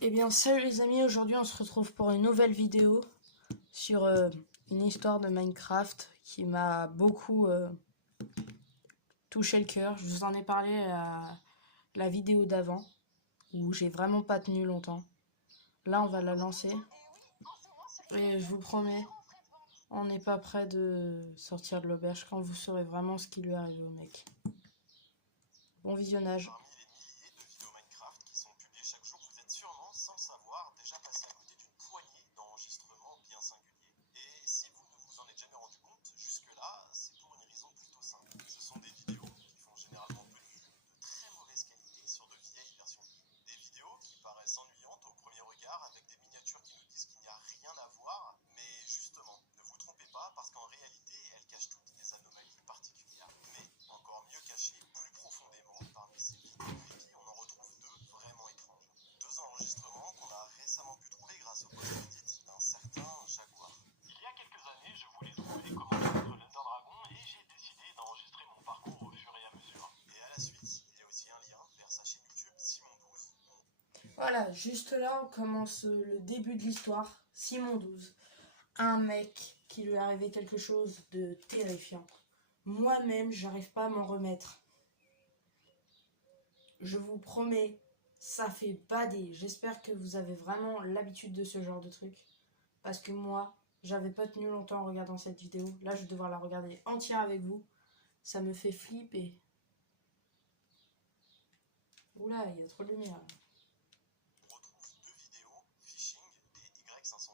Eh bien, salut les amis, aujourd'hui on se retrouve pour une nouvelle vidéo sur une histoire de Minecraft qui m'a beaucoup touché le cœur. Je vous en ai parlé à la vidéo d'avant où j'ai vraiment pas tenu longtemps. Là, on va la lancer et je vous promets, on n'est pas près de sortir de l'auberge quand vous saurez vraiment ce qui lui est arrivé au mec. Bon visionnage. Parmi les milliers de vidéos Minecraft qui sont publiées chaque jour, vous êtes sûrement, sans le savoir, déjà passé à côté d'une poignée d'enregistrements bien singuliers. Et si vous ne vous en êtes jamais rendu compte, jusque-là, c'est pour une raison plutôt simple. Ce sont des vidéos qui font généralement peu de vues, de très mauvaise qualité sur de vieilles versions. Des vidéos qui paraissent ennuyantes au premier regard, avec des miniatures qui nous disent qu'il n'y a rien à voir, mais justement, ne vous trompez pas, parce qu'en réalité, elles cachent toutes des anomalies particulières. Mais encore mieux cachées, plus profondément, parmi ces vidéos creepy, on en retrouve deux vraiment étranges. Deux enregistrements qu'on a récemment pu trouver grâce au post Reddit d'un certain Jaguar. Il y a quelques années, je voulais trouver comment battre l'Ender Dragon et j'ai décidé d'enregistrer mon parcours au fur et à mesure. Et à la suite, il y a aussi un lien vers sa chaîne YouTube Simon12. Voilà, juste là, on commence le début de l'histoire. Simon12, un mec qui lui est arrivé quelque chose de terrifiant. Moi-même, j'arrive pas à m'en remettre. Je vous promets, ça fait bader. J'espère que vous avez vraiment l'habitude de ce genre de truc. Parce que moi, j'avais pas tenu longtemps en regardant cette vidéo. Là, je vais devoir la regarder entière avec vous. Ça me fait flipper. Oula, il y a trop de lumière. On retrouve deux vidéos, Phishing et Y512.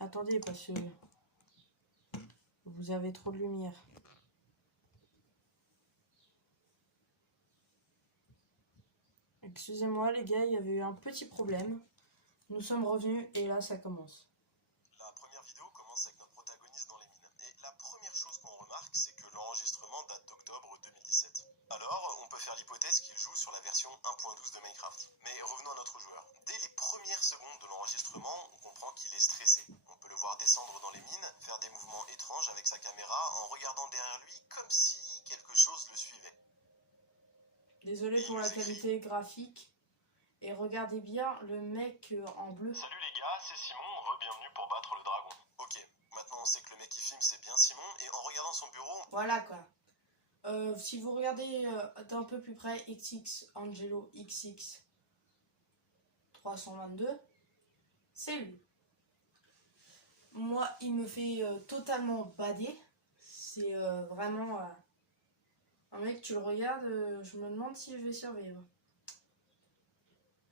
Attendez, parce que vous avez trop de lumière. Excusez-moi les gars, il y avait eu un petit problème. Nous sommes revenus et là ça commence. La première vidéo commence avec notre protagoniste dans les mines. Et la première chose qu'on remarque, c'est que l'enregistrement date d'octobre 2017. Alors, on peut faire l'hypothèse qu'il joue sur la version 1.12 de Minecraft. Mais revenons à notre joueur. Dès les premières secondes de l'enregistrement, on comprend qu'il est stressé. On peut le voir descendre dans les mines, faire des mouvements étranges avec sa caméra en regardant derrière lui comme si quelque chose le suivait. Désolé pour la qualité graphique. Et regardez bien le mec en bleu. Salut les gars, c'est Simon, re-bienvenue pour battre le dragon. Ok, maintenant on sait que le mec qui filme c'est bien Simon, et en regardant son bureau... Voilà quoi. Si vous regardez d'un peu plus près XX Angelo XX 322, c'est lui. Moi, il me fait totalement bader. C'est vraiment un mec, tu le regardes, je me demande si je vais survivre.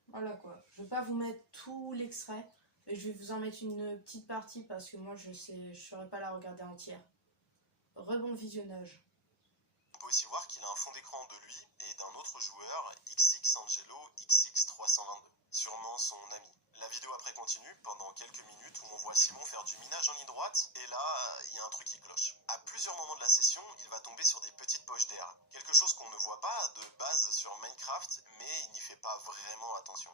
Voilà quoi. Je vais pas vous mettre tout l'extrait, mais je vais vous en mettre une petite partie parce que moi je saurais pas la regarder entière. Rebond visionnage. On peut aussi voir qu'il a un fond d'écran de lui et d'un autre joueur, XX Angelo XX322, sûrement son ami. La vidéo après continue pendant quelques minutes où on voit Simon faire du minage en ligne droite, et là, il y a un truc qui cloche. À plusieurs moments de la session, il va tomber sur des petites poches d'air. Quelque chose qu'on ne voit pas de base sur Minecraft, mais il n'y fait pas vraiment attention.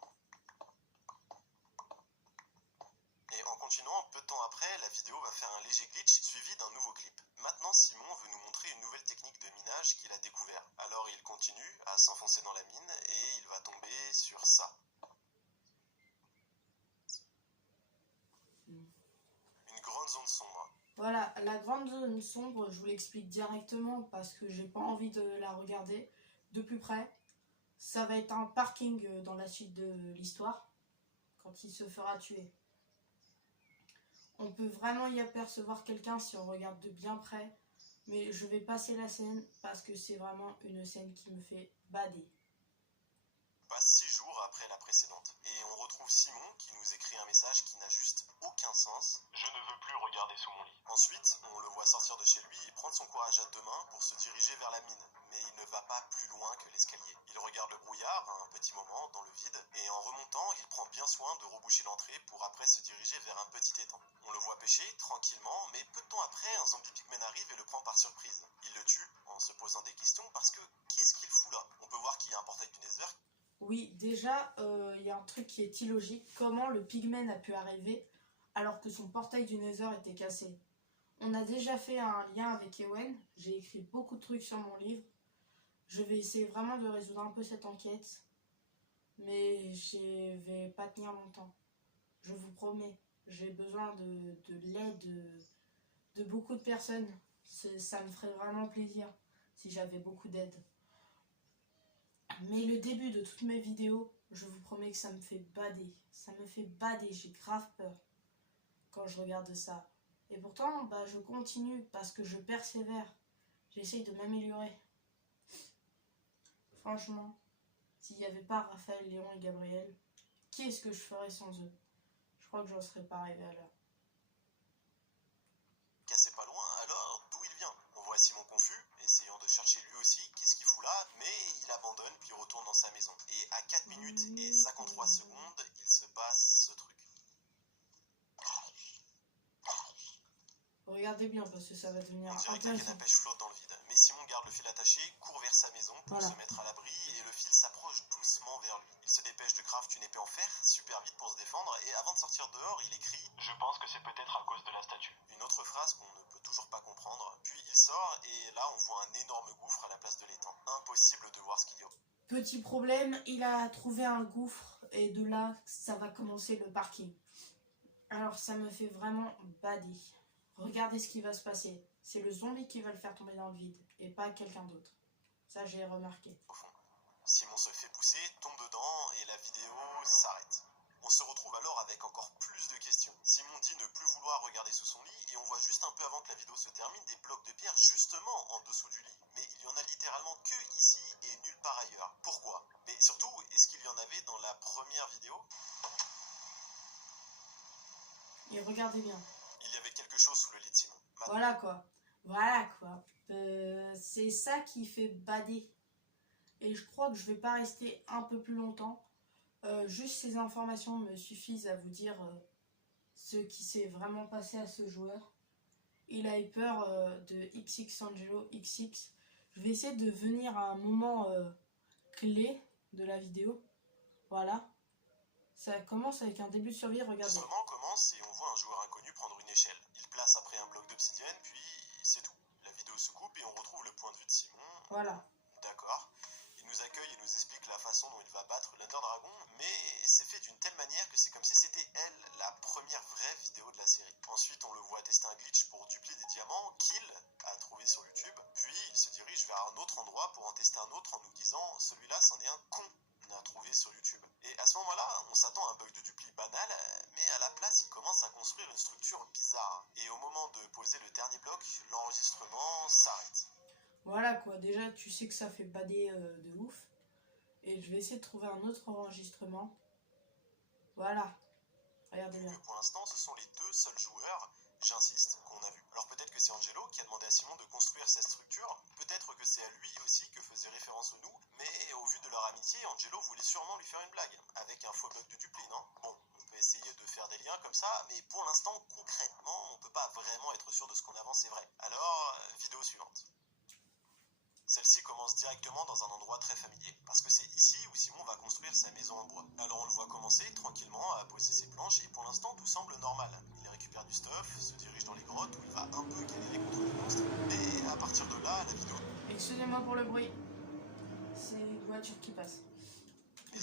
Et en continuant, peu de temps après, la vidéo va faire un léger glitch suivi d'un nouveau clip. Maintenant, Simon veut nous montrer une nouvelle technique de minage qu'il a découvert. Alors il continue à s'enfoncer dans la mine et il va tomber sur ça. Une grande zone sombre. Voilà, la grande zone sombre, je vous l'explique directement parce que j'ai pas envie de la regarder de plus près. Ça va être un parking dans la suite de l'histoire, quand il se fera tuer. On peut vraiment y apercevoir quelqu'un si on regarde de bien près, mais je vais passer la scène parce que c'est vraiment une scène qui me fait bader. Passe 6 jours après la précédente, et on retrouve Simon qui nous écrit un message qui n'a juste aucun sens. Je ne veux plus regarder sous mon lit. Ensuite, on le voit sortir de chez lui et prendre son courage à deux mains pour se diriger vers la mine. Mais il ne va pas plus loin que l'escalier. Il regarde le brouillard un petit moment dans le vide, et en remontant, il prend bien soin de reboucher l'entrée pour après se diriger vers un petit étang. On le voit pêcher tranquillement, mais peu de temps après, un zombie pigman arrive et le prend par surprise. Il le tue en se posant des questions parce que qu'est-ce qu'il fout là? On peut voir qu'il y a un portail du Nether. Oui, déjà, y a un truc qui est illogique. Comment le pigman a pu arriver alors que son portail du Nether était cassé? On a déjà fait un lien avec Ewen. J'ai écrit beaucoup de trucs sur mon livre. Je vais essayer vraiment de résoudre un peu cette enquête. Mais et je vais pas tenir longtemps. Je vous promets, j'ai besoin de l'aide de beaucoup de personnes. Ça me ferait vraiment plaisir si j'avais beaucoup d'aide. Mais le début de toutes mes vidéos, je vous promets que ça me fait bader. Ça me fait bader, j'ai grave peur quand je regarde ça. Et pourtant, je continue parce que je persévère. J'essaye de m'améliorer. Franchement, s'il n'y avait pas Raphaël, Léon et Gabriel, qu'est-ce que je ferais sans eux? Je crois que j'en serais pas arrivé à là. Cassez pas loin, alors d'où il vient? On voit Simon confus, essayant de chercher lui aussi qu'est-ce qu'il fout là, mais il abandonne puis retourne dans sa maison. Et à 4 minutes et 53 secondes, il se passe ce truc. Regardez bien parce que ça va devenir On dirait que la canne à intéressant. pêche flotte dans le vide, mais Simon garde le fil attaché, court vers sa maison pour se mettre à l'abri et le fil s'approche doucement vers lui. Il se dépêche de craft une épée en fer super vite pour se défendre et avant de sortir dehors, il écrit « Je pense que c'est peut-être à cause de la statue ». Une autre phrase qu'on ne peut toujours pas comprendre, puis il sort et là on voit un énorme gouffre à la place de l'étang. Impossible de voir ce qu'il y a. Petit problème, il a trouvé un gouffre et de là, ça va commencer le parking. Alors ça me fait vraiment bader. Regardez ce qui va se passer. C'est le zombie qui va le faire tomber dans le vide et pas quelqu'un d'autre. Ça, j'ai remarqué. Au fond, Simon se fait pousser, tombe dedans et la vidéo s'arrête. On se retrouve alors avec encore plus de questions. Simon dit ne plus vouloir regarder sous son lit et on voit juste un peu avant que la vidéo se termine des blocs de pierre justement en dessous du lit. Mais il y en a littéralement que ici et nulle part ailleurs. Pourquoi? Mais surtout, est-ce qu'il y en avait dans la première vidéo? Et regardez bien. Il y avait quelque chose sous le lit de Simon. Voilà quoi. Voilà quoi. C'est ça qui fait bader. Et je crois que je vais pas rester un peu plus longtemps. Juste ces informations me suffisent à vous dire ce qui s'est vraiment passé à ce joueur. Il a eu peur de XX Angelo XX. Je vais essayer de venir à un moment clé de la vidéo. Voilà. Ça commence avec un début de survie, regardez. L'enregistrement commence et on voit un joueur inconnu prendre une échelle. Il place après un bloc d'obsidienne, puis c'est tout. La vidéo se coupe et on retrouve le point de vue de Simon. Voilà. D'accord. Il nous accueille et nous explique la façon dont il va battre l'Under Dragon, mais c'est fait d'une telle manière que c'est comme si c'était elle, la première vraie vidéo de la série. Ensuite, on le voit tester un glitch pour dupliquer des diamants qu'il a trouvé sur YouTube, puis il se dirige vers un autre endroit pour en tester un autre en nous disant « celui-là, c'en est un con ». A trouvé sur YouTube. Et à ce moment-là, on s'attend à un bug de dupli banal, mais à la place, il commence à construire une structure bizarre. Et au moment de poser le dernier bloc, l'enregistrement s'arrête. Voilà quoi, déjà tu sais que ça fait bader de ouf. Et je vais essayer de trouver un autre enregistrement. Voilà. Regardez bien. Pour l'instant, ce sont les deux seuls joueurs, j'insiste, qu'on a vus. Alors peut-être que c'est Angelo qui a demandé à Simon de construire cette structure, peut-être que c'est à lui aussi que faisait référence nous, mais au vu de leur amitié, Angelo voulait sûrement lui faire une blague, avec un faux bug de dupli, non? Bon, on peut essayer de faire des liens comme ça, mais pour l'instant, concrètement, on peut pas vraiment être sûr de ce qu'on avance, c'est vrai. Alors, vidéo suivante. Celle-ci commence directement dans un endroit très familier, parce que c'est ici où Simon va construire sa maison en bois. Alors on le voit commencer tranquillement à poser ses planches, et pour l'instant tout semble normal. Il récupère du stuff, se dirige dans les grottes où il va un peu galérer contre les monstres, mais à partir de là, la vidéo... Excusez-moi pour le bruit, c'est une voiture qui passe.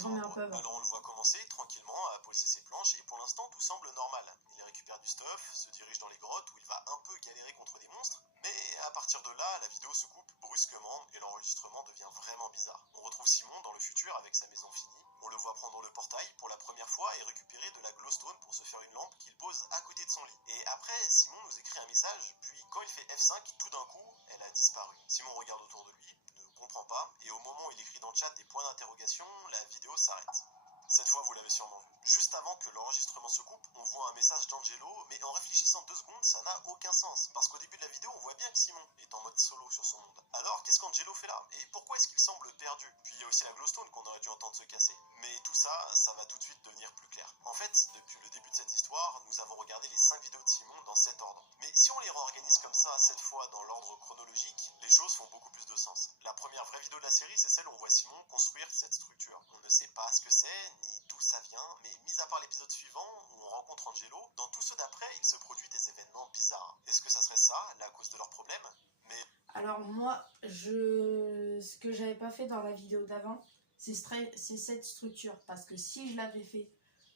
Alors on le voit commencer tranquillement à poser ses planches, et pour l'instant tout semble normal. Il récupère du stuff, se dirige dans les grottes où il va un peu galérer contre des monstres, mais à partir de là, la vidéo se coupe brusquement et l'enregistrement devient vraiment bizarre. On retrouve Simon dans le futur avec sa maison finie. On le voit prendre le portail pour la première fois et récupérer de la glowstone pour se faire une lampe qu'il pose à côté de son lit. Et après, Simon nous écrit un message, puis quand il fait F5, tout d'un coup, elle a disparu. Simon regarde autour de lui, ne comprend pas, et au moment où il écrit dans le chat des points d'interrogation, la vidéo s'arrête. Cette fois, vous l'avez sûrement vu. Juste avant que l'enregistrement se coupe, on voit un message d'Angelo, mais en réfléchissant 2 secondes, ça n'a aucun sens. Parce qu'au début de la vidéo, on voit bien que Simon est en mode solo sur son monde. Alors, qu'est-ce qu'Angelo fait là? Et pourquoi est-ce qu'il semble perdu? Puis il y a aussi la glowstone qu'on aurait dû entendre se casser. Mais tout ça, ça va tout de suite devenir plus clair. En fait, depuis le début de cette histoire, nous avons regardé les 5 vidéos de Simon dans cet ordre. Mais si on les réorganise comme ça, cette fois dans l'ordre chronologique, les choses font beaucoup plus de sens. La première vraie vidéo de la série, c'est celle où on voit Simon construire cette structure. On ne sait pas ce que c'est, ni d'où ça vient, mais mis à part l'épisode suivant, où on rencontre Angelo, dans tous ceux d'après, il se produit des événements bizarres. Est-ce que ça serait ça, la cause de leurs problèmes? Mais... Alors moi, ce que j'avais pas fait dans la vidéo d'avant, c'est cette structure. Parce que si je l'avais fait,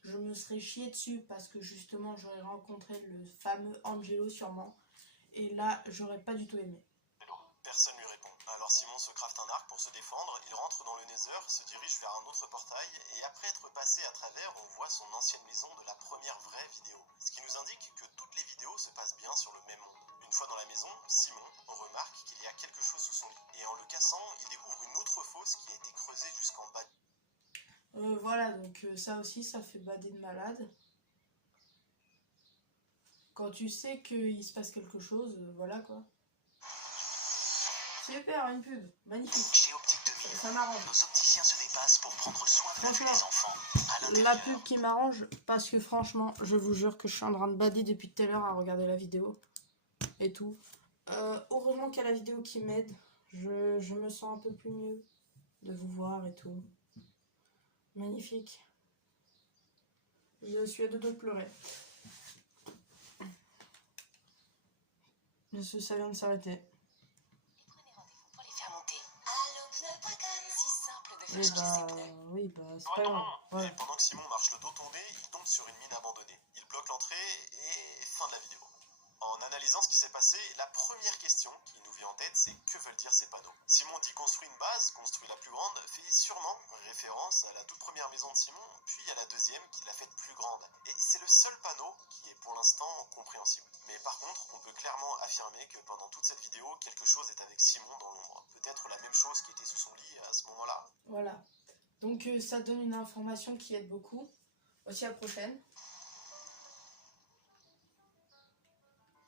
je me serais chié dessus parce que justement j'aurais rencontré le fameux Angelo sûrement. Et là, j'aurais pas du tout aimé. Personne lui répond. Alors Simon se crafte un arc pour se défendre, il rentre dans le Nether, se dirige vers un autre portail, et après être passé à travers, on voit son ancienne maison de la première vraie vidéo. Ce qui nous indique que toutes les vidéos se passent bien sur le même monde. Une fois dans la maison, Simon remarque qu'il y a quelque chose sous son lit, et en le cassant, il découvre une autre fosse qui a été creusée jusqu'en bas. Voilà, donc ça aussi, ça fait bader de malade. Quand tu sais qu'il se passe quelque chose, voilà quoi. Super, une pub, magnifique. Chez Optique 2000, ça m'arrange. nos opticiens se dépassent pour prendre soin de la vue des enfants. À La l'intérieur, pub qui m'arrange, parce que franchement, je vous jure que je suis en train de bader depuis tout à l'heure à regarder la vidéo et tout. Heureusement qu'il y a la vidéo qui m'aide. Je me sens un peu plus mieux de vous voir et tout. Magnifique. Je suis à deux doigts de pleurer. Ça vient de s'arrêter. prenez rendez-vous pour les faire monter. Allopneu.com, si simple de faire Et changer ses bah, pneus. oui, bah, c'est Ouais, pas non, grave. non. Ouais. Et pendant que Simon marche le dos tourné, il tombe sur une mine abandonnée. Il bloque l'entrée et fin de la vidéo. En analysant ce qui s'est passé, la première question qui nous vient en tête, c'est que veulent dire ces panneaux. Simon dit construit une base, construit la plus grande, fait sûrement référence à la toute première maison de Simon, puis à la deuxième qui l'a faite plus grande. Et c'est le seul panneau qui est pour l'instant compréhensible. Mais par contre, on peut clairement affirmer que pendant toute cette vidéo, quelque chose est avec Simon dans l'ombre. Peut-être la même chose qui était sous son lit à ce moment-là. Voilà. Donc ça donne une information qui aide beaucoup. Aussi à la prochaine.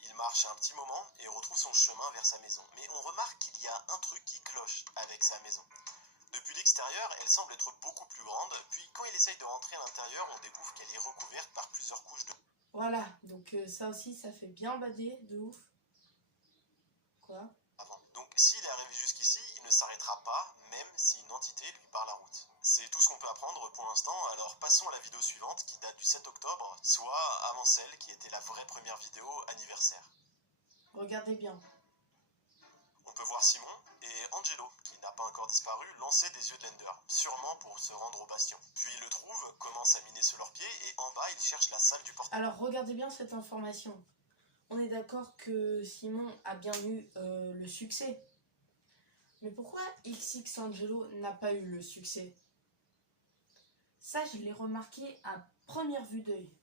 Il marche un petit moment et retrouve son chemin vers sa maison. Mais on remarque qu'il y a un truc qui cloche avec sa maison. Depuis l'extérieur, elle semble être beaucoup plus grande, puis quand il essaye de rentrer à l'intérieur, on découvre qu'elle est recouverte par plusieurs couches de... Voilà, donc ça aussi, ça fait bien bader, de ouf. Quoi? avant. Donc s'il est arrivé jusqu'ici, il ne s'arrêtera pas, même si une entité lui barre la route. C'est tout ce qu'on peut apprendre pour l'instant, alors passons à la vidéo suivante qui date du 7 octobre, soit avant celle qui était la vraie première vidéo anniversaire. Regardez bien. On peut voir Simon et Angelo, qui n'a pas encore disparu, lancer des yeux de l'Ender, sûrement pour se rendre au bastion. Puis ils le trouvent, commencent à miner sur leurs pieds, et en bas ils cherchent la salle du portail. Alors, regardez bien cette information. On est d'accord que Simon a bien eu le succès. Mais pourquoi XX Angelo n'a pas eu le succès? Ça, je l'ai remarqué à première vue d'œil.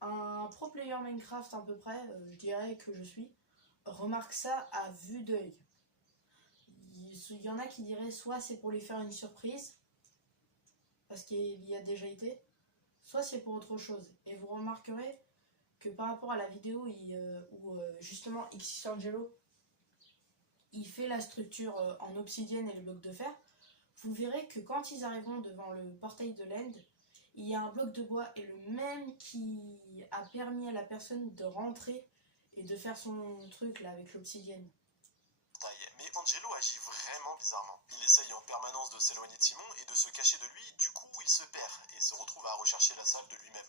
Un pro player Minecraft à peu près, je dirais que je suis, remarque ça à vue d'œil. Il y en a qui diraient soit c'est pour lui faire une surprise, parce qu'il y a déjà été, soit c'est pour autre chose. Et vous remarquerez que par rapport à la vidéo où justement XX Angelo il fait la structure en obsidienne et les blocs de fer, vous verrez que quand ils arriveront devant le portail de l'End, il y a un bloc de bois et le même qui a permis à la personne de rentrer et de faire son truc là avec l'obsidienne. Mais Angelo agit vraiment bizarrement. Il essaye en permanence de s'éloigner de Simon et de se cacher de lui, du coup il se perd et se retrouve à rechercher la salle de lui-même.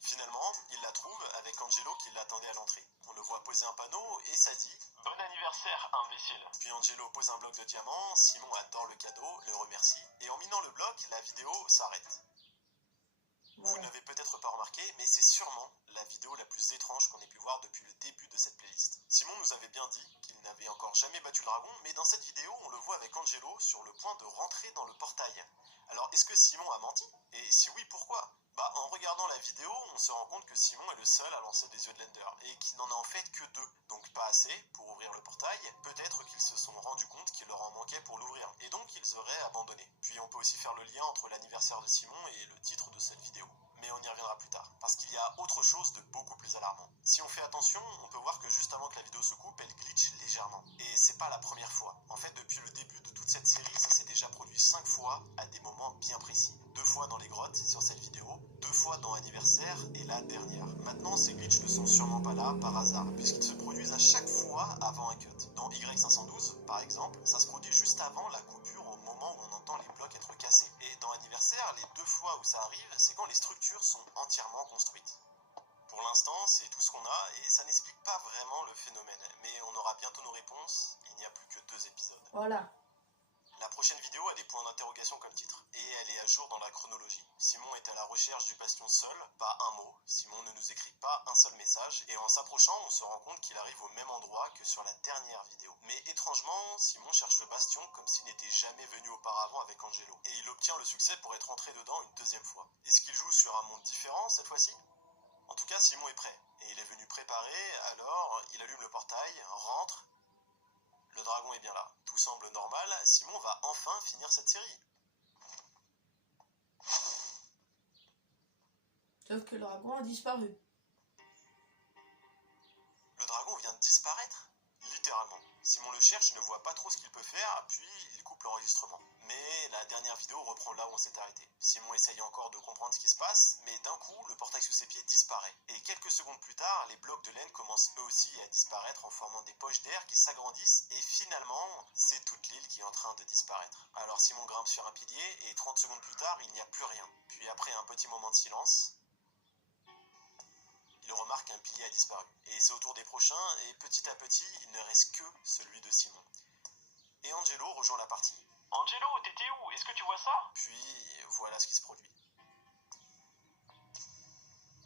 Finalement, il la trouve avec Angelo qui l'attendait à l'entrée. On le voit poser un panneau et ça dit « Bon anniversaire, imbécile !» Puis Angelo pose un bloc de diamant, Simon adore le cadeau, le remercie, et en minant le bloc, la vidéo s'arrête. Vous n'avez peut-être pas remarqué, mais c'est sûrement la vidéo la plus étrange qu'on ait pu voir depuis le début de cette playlist. Simon nous avait bien dit qu'il n'avait encore jamais battu le dragon, mais dans cette vidéo, on le voit avec Angelo sur le point de rentrer dans le portail. Alors, est-ce que Simon a menti? Et si oui, pourquoi? En regardant la vidéo, on se rend compte que Simon est le seul à lancer des yeux de l'Ender, et qu'il n'en a en fait que 2, donc pas assez pour ouvrir le portail. Peut-être qu'ils se sont rendus compte qu'il leur en manquait pour l'ouvrir, et donc ils auraient abandonné. Puis on peut aussi faire le lien entre l'anniversaire de Simon et le titre de cette vidéo. Mais on y reviendra plus tard, parce qu'il y a autre chose de beaucoup plus alarmant. Si on fait attention, on peut voir que juste avant que la vidéo se coupe, elle glitch légèrement. Et c'est pas la première fois. En fait, depuis le début de toute cette série, ça s'est déjà produit 5 fois à des moments bien précis. 2 fois dans les grottes, sur cette vidéo, 2 fois dans Anniversaire et la dernière. Maintenant, ces glitches ne sont sûrement pas là par hasard, puisqu'ils se produisent à chaque fois avant un cut. Dans Y512, par exemple, ça se produit juste avant la coupure au moment où on entend les blocs être cassés. Et dans Anniversaire, les 2 fois où ça arrive, c'est quand les structures sont entièrement construites. Pour l'instant, c'est tout ce qu'on a, et ça n'explique pas vraiment le phénomène. Mais on aura bientôt nos réponses, il n'y a plus que 2 épisodes. Voilà. La prochaine vidéo a des points d'interrogation comme titre, et elle est à jour dans la chronologie. Simon est à la recherche du bastion seul, pas un mot. Simon ne nous écrit pas un seul message, et en s'approchant, on se rend compte qu'il arrive au même endroit que sur la dernière vidéo. Mais étrangement, Simon cherche le bastion comme s'il n'était jamais venu auparavant avec Angelo, et il obtient le succès pour être entré dedans une deuxième fois. Est-ce qu'il joue sur un monde différent cette fois-ci? En tout cas, Simon est prêt, et il est venu préparer, alors il allume le portail, rentre. Le dragon est bien là. Tout semble normal, Simon va enfin finir cette série. Sauf que le dragon a disparu. Le dragon vient de disparaître? Littéralement. Simon le cherche, ne voit pas trop ce qu'il peut faire, puis il coupe l'enregistrement. Mais la dernière vidéo reprend là où on s'est arrêté. Simon essaye encore de comprendre ce qui se passe, mais d'un coup, le portail sous ses pieds disparaît. Et quelques secondes plus tard, les blocs de laine commencent eux aussi à disparaître en formant des poches d'air qui s'agrandissent, et finalement, c'est toute l'île qui est en train de disparaître. Alors Simon grimpe sur un pilier, et 30 secondes plus tard, il n'y a plus rien. Puis après un petit moment de silence, il remarque qu'un pilier a disparu. Et c'est au tour des prochains, et petit à petit, il ne reste que celui de Simon. Et Angelo rejoint la partie. Angelo, t'étais où? Est-ce que tu vois ça? Puis voilà ce qui se produit.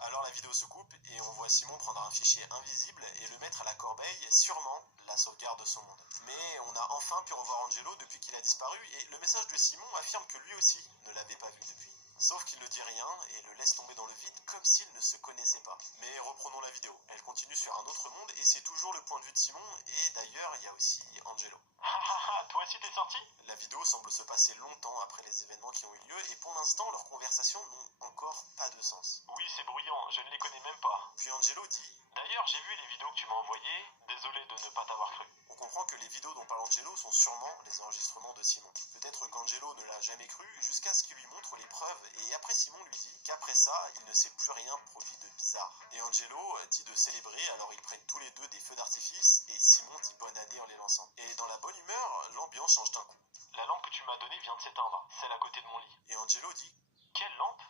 Alors la vidéo se coupe et on voit Simon prendre un fichier invisible et le mettre à la corbeille, sûrement la sauvegarde de son monde. Mais on a enfin pu revoir Angelo depuis qu'il a disparu et le message de Simon affirme que lui aussi ne l'avait pas vu depuis. Sauf qu'il ne dit rien et le laisse tomber dans le vide comme s'ils ne se connaissaient pas. Mais reprenons la vidéo. Elle continue sur un autre monde et c'est toujours le point de vue de Simon et d'ailleurs il y a aussi Angelo. Toi aussi t'es sorti? La vidéo semble se passer longtemps après les événements qui ont eu lieu et pour l'instant leurs conversations n'ont encore pas de sens. Oui, c'est bruyant, je ne les connais même pas. Puis Angelo dit... D'ailleurs, j'ai vu les vidéos que tu m'as envoyées, désolé de ne pas t'avoir cru. On comprend que les vidéos dont parle Angelo sont sûrement les enregistrements de Simon. Peut-être qu'Angelo ne l'a jamais cru jusqu'à ce qu'il lui montre les preuves et après Simon lui dit qu'après ça, il ne s'est plus rien produit de bizarre. Et Angelo dit de célébrer, alors ils prennent tous les deux des feux d'artifice et Simon dit bonne année en les lançant. Et dans la bonne humeur, l'ambiance change d'un coup. La lampe que tu m'as donnée vient de s'éteindre, celle à côté de mon lit. Et Angelo dit... Quelle lampe?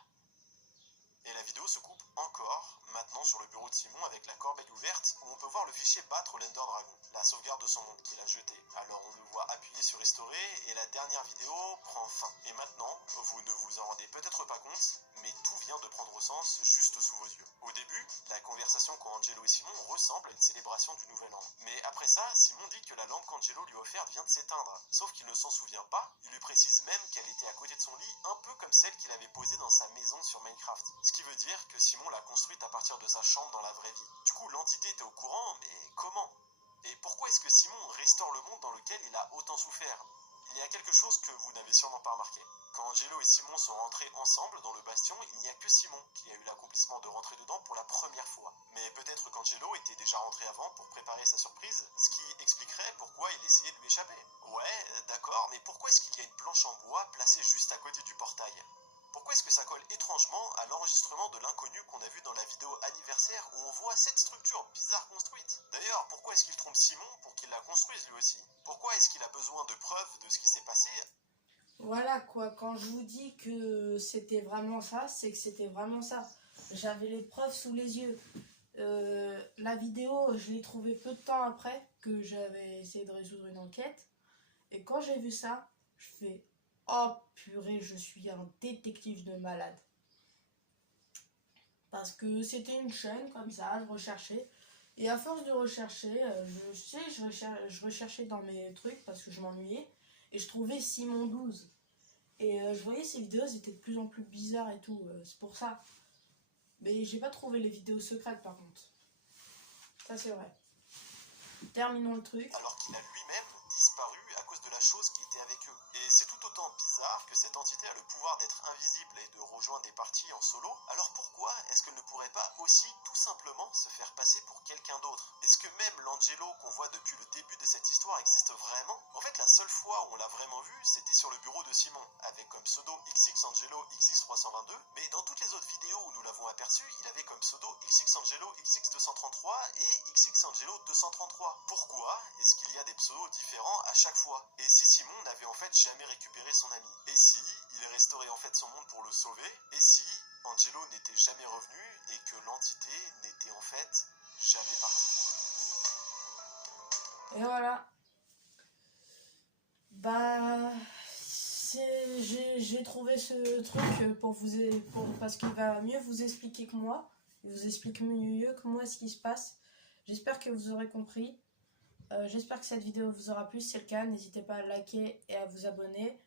Et la vidéo se coupe encore, maintenant sur le bureau de Simon avec la corbeille ouverte où on peut voir le fichier battre l'Ender Dragon, la sauvegarde de son monde qu'il a jeté. Alors on le voit appuyer sur restaurer et la dernière vidéo prend fin. Et maintenant, vous ne vous en rendez peut-être pas compte, mais tout vient de prendre sens juste sous vos yeux. Au début, la conversation qu'ont Angelo et Simon ressemble à une célébration du nouvel an. Mais après ça, Simon dit que la lampe qu'Angelo lui a offerte vient de s'éteindre. Sauf qu'il ne s'en souvient pas, il lui précise même qu'elle était à côté de son lit, un peu comme celle qu'il avait posée dans sa maison sur Minecraft. Ce qui veut dire que Simon l'a construite à partir de sa chambre dans la vraie vie. Du coup, l'entité était au courant, mais comment? Et pourquoi est-ce que Simon restaure le monde dans lequel il a autant souffert? Il y a quelque chose que vous n'avez sûrement pas remarqué. Quand Angelo et Simon sont rentrés ensemble dans le bastion, il n'y a que Simon qui a eu l'accomplissement de rentrer dedans pour la première fois. Mais peut-être qu'Angelo était déjà rentré avant pour préparer sa surprise, ce qui expliquerait pourquoi il essayait de lui échapper. Ouais, d'accord, mais pourquoi est-ce qu'il y a une planche en bois placée juste à côté du portail? Pourquoi est-ce que ça colle étrangement à l'enregistrement de l'inconnu qu'on a vu dans la vidéo anniversaire où on voit cette structure bizarre construite? D'ailleurs, pourquoi est-ce qu'il trompe Simon pour qu'il la construise lui aussi? Pourquoi est-ce qu'il a besoin de preuves de ce qui s'est passé? Voilà quoi, quand je vous dis que c'était vraiment ça, c'est que c'était vraiment ça. J'avais les preuves sous les yeux. La vidéo, je l'ai trouvée peu de temps après que j'avais essayé de résoudre une enquête. Et quand j'ai vu ça, je fais « Oh purée, je suis un détective de malade ». Parce que c'était une chaîne comme ça, je recherchais. Et à force de rechercher, je recherchais dans mes trucs parce que je m'ennuyais. Et je trouvais Simon 12. Et je voyais ces vidéos, elles étaient de plus en plus bizarres et tout. C'est pour ça. Mais j'ai pas trouvé les vidéos secrètes par contre. Ça c'est vrai. Terminons le truc. Alors qu'il a lui-même disparu à cause de la chose qui était avec eux. Et c'est tout autant bizarre que cette entité a le pouvoir d'être invisible et de rejoindre des parties en solo. Alors pourquoi est-ce qu'elle ne pourrait pas aussi tout simplement se faire passer pour quelqu'un d'autre? Est-ce que même l'Angelo qu'on voit depuis le début de cette histoire existe vraiment? En fait, la seule fois où on l'a vraiment vu, c'était sur le bureau de Simon, avec comme pseudo XXAngelo XX322, mais dans toutes les autres vidéos où nous l'avons aperçu, il avait comme pseudo XXAngelo XX233 et XXAngelo 233. Pourquoi est-ce qu'il y a des pseudos différents à chaque fois? Et si Simon n'avait en fait jamais récupéré son ami? Et si il restaurait en fait son monde pour le sauver? Et si Angelo n'était jamais revenu et que l'entité n'était en fait jamais partie? Et voilà. Bah, j'ai trouvé ce truc parce qu'il va mieux vous expliquer que moi. Il vous explique mieux que moi ce qui se passe. J'espère que vous aurez compris. J'espère que cette vidéo vous aura plu. Si c'est le cas, n'hésitez pas à liker et à vous abonner.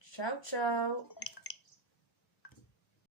Ciao, ciao!